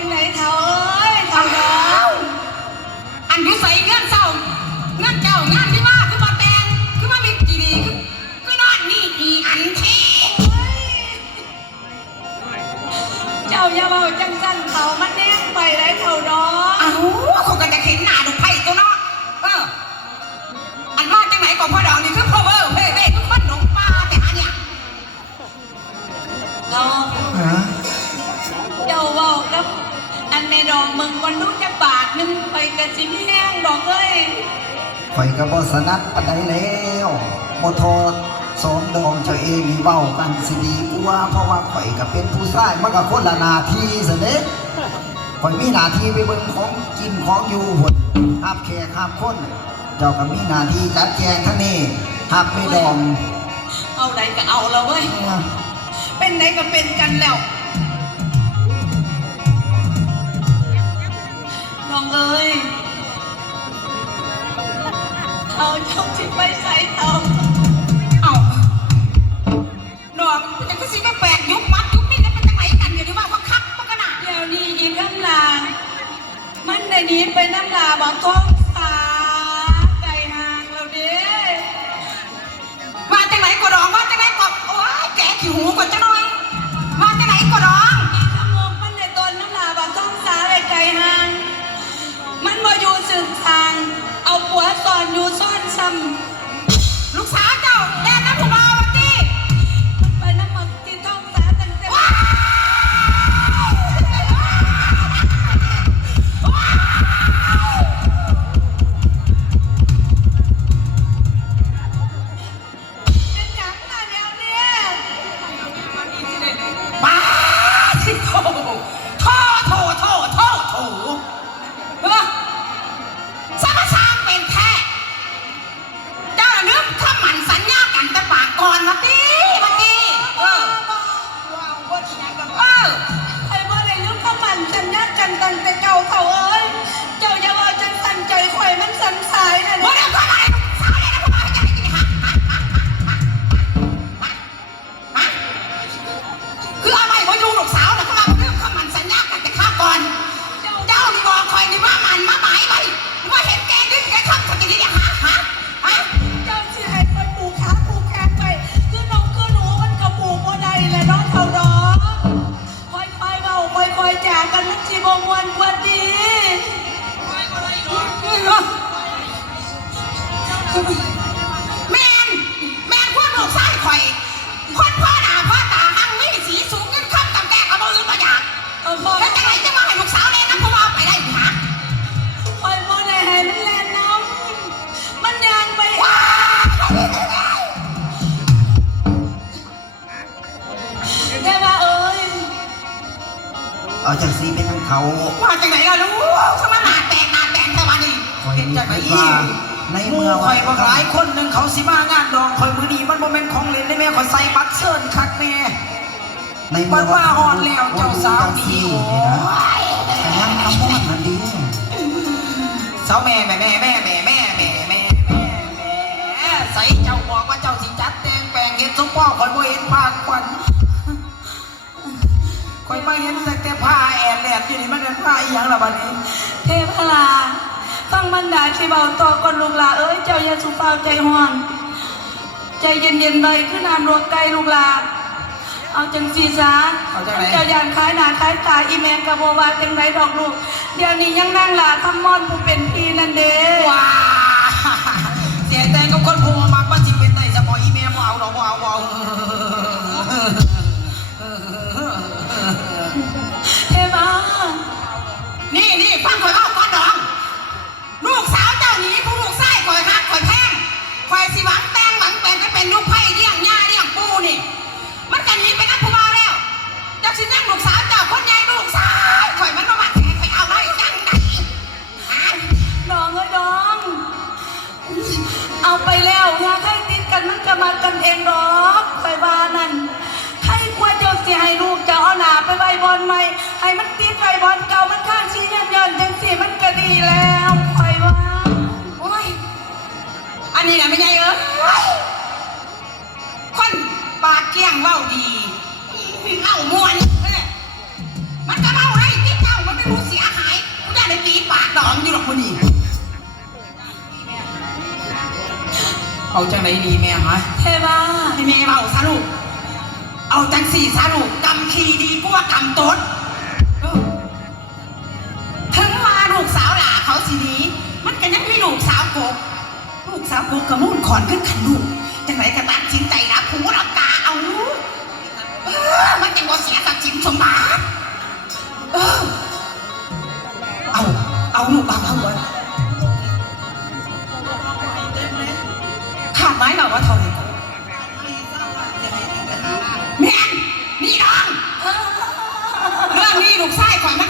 จังไหนเท่าเอ้ยเท่าดองอันอยู่ใส่เงื่อนเศร้าเงื่อนเจ้างานที่ นในดองมึงคนรู้จะบาทหนึงไปกะสิมีแห้งดอกเอ้ยข่อยก็บ่สนัดปานใดแล้วบ่โทษสองดองเจ้าเองนี่เว้ากันสิดีกว่าเพราะว่าข่อยก็เป็นผู้ชายมันก็คนละหน้าที่ซะเด้ข่อยมีหน้าที่ไปเบิ่งของกินของอยู่พุ่นหับแขกหับคน เจ้าก็มีหน้าที่จัดแจงทั้งนี้หับไม่ดอง เอาไหนก็เอาแล้วเว้ย เป็นไหนก็เป็นกันแล้ว เอาจ้าจิไปใส่เท่าเอ้าดอกมันจะก็สิไม่แปลกยุคมัดยุคนี้แล้วเป็นจังไหนกันอยู่ที่ว่าเขาคักมันก็น่ะเดี๋ยวนี้อีน้ำลา มันได้หนีไปน้ำลาบอกท้องสาไก่ห่างเราเด้ว่าจังไหนก็ร้องว่าจังไหนก็โอ้ยแกขี้หูกว่าจังหน่อยว่าจังไหนก็ร้องอีขโมกมันในตนน้ำลาบอกท้องสาไก่ไก่ห่างมันมาอยู่สึกทาง เอาผัวซ่อนอยู่ Islam เอาจังสีเป็นทางเขาว่าจังไหนล่ะลูกสมาหนาแตกหนาแตกแต่วันนี้ข่อยเห็นนี่จากไหนคิดว่าในหมูเมื่อข่อยบางหลายคนหนึ่งเขาสิมางานดองข่อยมือนี้มันบ่แม่นของเล่นได้แม่ข่อยใส่บัตรเซิร์นคักแม่ในเมื่อมันว่าอ่อนแล้วเจ้าสาวดีนี่นะแต่ยังคำว่ามันดีสาวแม่แม่แม่แม่แม่แม่แม่แม่แม่แม่ใส่เจ้าบอกว่าเจ้าสิจัดแต่งแปลงเฮ็ดซุปเปอร์ข่อยบ่เห็นภาคควัน ผ้าแอนแลดอยู่นี่มันเป็นผ้าอีหยังล่ะบัดนี้ เทพลาฟังบรรดาที่เบาต่อก่อนลูกหลาเอ้ยเจ้าอย่าสุเฝ้าใจห่วงใจเย็นๆเลยขึ้นนามรวไกลลูกหลาเอาจังสีซาเอาจังไหน เจ้าย่านคล้ายหนาคล้ายตาอีแมงกับโบวาจังไรดอกลูก เดี๋ยวนี้ยังนั่งหลาคำมอนผู้เป็นพี่นั่นเด้ว้าเสียใจ ฟังข่อยเอาก้อนดอง ลูกสาวเจ้าหนีผู้ลูกไส้ข่อยหักข่อยแพงข่อยสิหวังแต่งหวังเป็นจะเป็นลูกไผ่เลี้ยงย่าเลี้ยงปูนี่ มันกันหนีไปนักผู้บ่าวแล้วจักสิยังลูกสาวเจ้าคนใหญ่ลูกชายข่อยมันมาบัดแขข่อยเอาไว้จังไดฮะดองเอ้ยดอง เอาไปแล้วงาใครติดกันมันก็มากันเองดอกไปว่านั่นใครควรเจ้าเสียให้ลูก เอาหนาไปใบบอลใหม่ให้มันติดไว้บนเก่ามันข้างชี้เยินเยินจังสีมันก็ดีแล้วไปว่าโอ้ยอันนี้นะไม่ใช่เออคนปากเก้งเว้าดีเล่าม้วนมันจะเล่าให้ติดเล่ามันไม่รู้เสียหายกูได้เลยตีปากดองอยู่หรอกคนนี้เอาจังไหนดีแม่ฮะเทว่าให้แม่เบาซะลูก เอาจังสี่ซะลูกกำขีดีกว่ากำตดเออถึงมาลูกสาวหล่าเขาสินี้ มันก็ยังมีลูกสาวกบลูกสาวกบกระมุ่นขอนขึ้นขันลูกจังไหนก็ตัดสินใจรับหูรับตาเอาลูกเออมันจะบ่เสียสักดิ์สินสมบัติเออเอาเอาลูกเอาเอาเอาขาดไม้เราว่าเท่าไหร่ ลูกชายข่อยมัน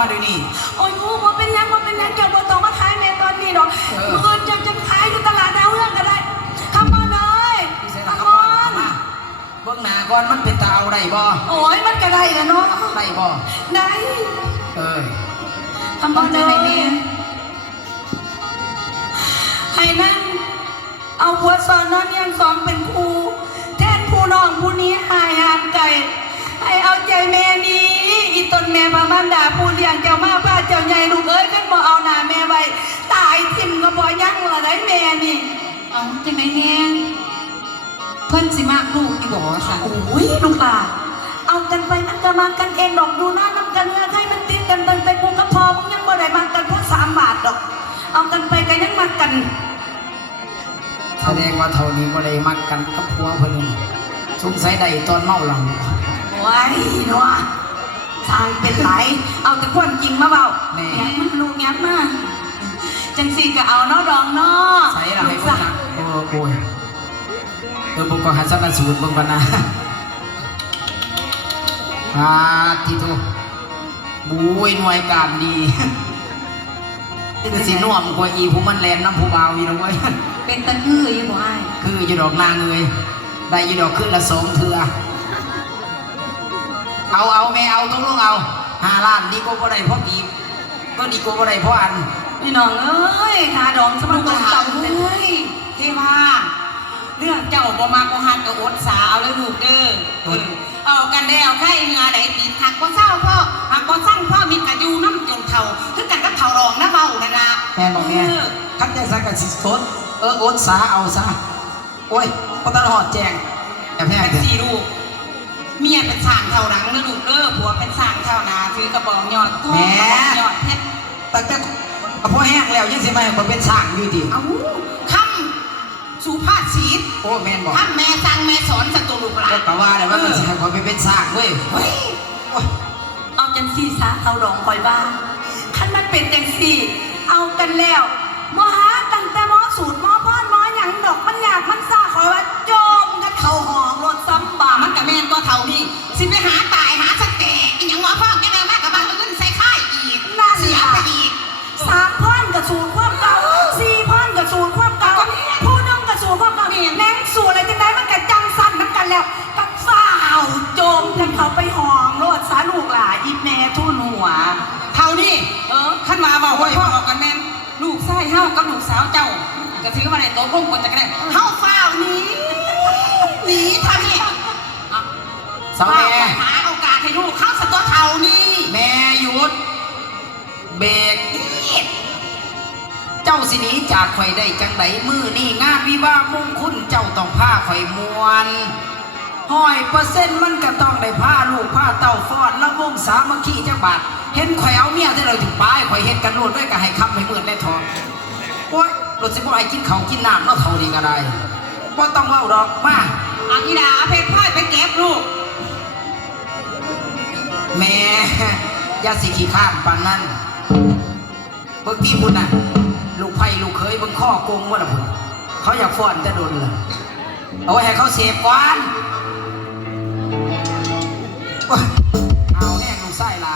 มาเดี๋ยวนี้ โอ้ยงูบ่เป็นหยังบ่เป็นหยังเจ้าบ่ต้องมาขายแม่ตอนนี้ดอกเออ มื้ออื่นเจ้าจะขายอยู่ตลาดดาวเรืองก็ได้คำม่อนเอ้ยพี่เสนาคำคำม่ว่าอนมาเบื้องหน้าก่อนมันเป็นตาเอาได้บ่โอ้ยมันก็ได้ละเนาะได้บ่ได้เอ้ยคำม่อนเอ้ยให้นั่งเอาผัวสอนนอนเนียงสองเป็นครูแทนผู้น้องผู้นี้หายหานไก่ให้เอาใจแม่นี้ อีตนแม่พระมันดาผู้เลี้ยงเจ้ามาป้าเจ้าใหญ่ลูกเอ้ยกันบ่เอาหน้าแม่ไว้ตายทิมก็บ่ยั่งละได้แม่นี่เอาจังไหนแน่เพิ่นสิมากลูกอีบ่สันโอ้ยลูกหลานเอากันไปมันก็มากันเองดอกดูหน้าน้ำกันเงื่อนให้มันติดกันตั้งแต่กูกับพอมึงยังบ่ได้มากันเพราะสามบาทดอก เอากันไปกันยังมากันแสดงว่าเท่านี้บ่ได้มักกันกับผัวเพิ่นนี่สงสัยได้ตอนเมาหลังไว้เนาะ ทางเป็นไหลเอาแต่ความจริงมาเบาแน่ยัมาลูกยัมาจังสี่ก็เอาเนาะดองเนาะใส่ละให้ลูกเพิ่นสานะโอ้โอ้ยเออผมก็หาสักสูตรเบิ่งก่อนนะอ่าที่ทุบุ้ยหน่วยการดีคือสิน่วมกว่าอีผู้มันแลนน้ำผู้เบาอีนะเว้ยเป็นตะคืออยู่บ่ไอ้คืออยู่ดอกนางเลยได้อยู่ดอกขึ้นละสองเถื่อ เอาเอาแม่เอาต้องลงเอาห้าล้านดีกว่าบ่ได้เพราะกีบก็ดีกว่าบ่ได้เพราะอันพี่น้องเอ้ยขาดองสมัลูคกรหลานต่ำเลเอ้ยยเทวาเรื่องเจ้าบ่มาก็หันกับอดสาเอาเลยลูกเด้อเออเอากันได้เอาไข่เงาใดติดหักบ่เศร้าพ่อหักบ่สั่งพ่อมีกระยูน้ำจนเท่าคือกันกับเท่ารองนะเบานั่นล่ะแม่บอกแม่เออคันใจสักกับสิทดเออโอนสาเอาซะโอ้ยพอตลอดแจงแต่แพงเป็นเถอะสี่ลูก เมียเป็นสางเท่าหลังนะลูกเด้อผัวเป็นสางเท่านาถือกระบอกยอดทุ่งกระบอกยอดเพชรตั้งแต่พอแห้งแล้วยังสิมาให้คนเป็นสร้างอยู่ดิเอาคำสุภาพสีโอ้แม่นบอกคำแม่สั่งแม่สอนสัตว์ลูกหลาก็นกะว่าเลยว่ามันสิให้คนไปเป็นสร้างเว้ยเฮ้ยโอ้ยเอาจังสี่ซาเอาดองคอยบ้างคันมันเป็นจังสี่ เอากันแล้วมหาตั้งแต่หมอสูตรหมอพ่อหมอหยังดอกมันอยากมันซ่าคอยว่า บแม่นตัวเท่านี่สิไปหาตายหาสเตะอีหยังหมอพ่อแกเดินมากกับบางเงินใส่ค่ายอีกเสียไปอีก สามพ่อนกับสูตรความเก่าสี่พ่อนกับสูตรความเก่าผู้น้องกับสูตรความเก่าแม่งสูตรอะไรจังไดมันกับจังสั้นมันกันแล้วกับฝ้าวโจมกันเขาไปหองรถสาลูกหล่าอีแม่ทุ่นหัว เท่านี้เออขั้นมาบอกว่าพ่อเอากันแม่นลูกชายเฮากับลูกสาวเจ้าก็ถือว่าในโต๊ะร่วมกันจะกันได้เฮาฝ้าวหนี้หนีทำนี่ สาวแม่หาโอกาสให้ลูกเข้าสตัวเท่านี้แม่หยุด เบรกเจ้าสิหนีจากข่อยได้จังไดมือนี่งานวิวาห์มงคุณเจ้าต้องพาข่อยมวนห้อยเปอร์เซ็นต์มันก็ต้องได้พาลูกพาเต้าฟอดละวงสามัคคีจังบาทเห็นข่อยเอาเมียที่เราถึงป้ายข่อยเฮ็ดกันโลดด้วยก็ให้คำให้มืดได้ทองโอ้ยรถสิบ่ให้กินข้าวกินน้ำเนาะเท่านี้ก็ได้บ่ต้องเว้าดอกมา อันนี้ดาเอาเพชรพ่ายไปเก็บลูก แม่ยาสิขี้ข้ามปานนั้นเบิ่งที่บุญน่ะ ลูกไผ่ลูกเคยเบิ่งข้อโกงว่าล่ะพุ่นเขาอยากฟ้อนจะโดนเลยเอาไว้ให้เขาเสพก่นเอาแน่ลูกไส้ลา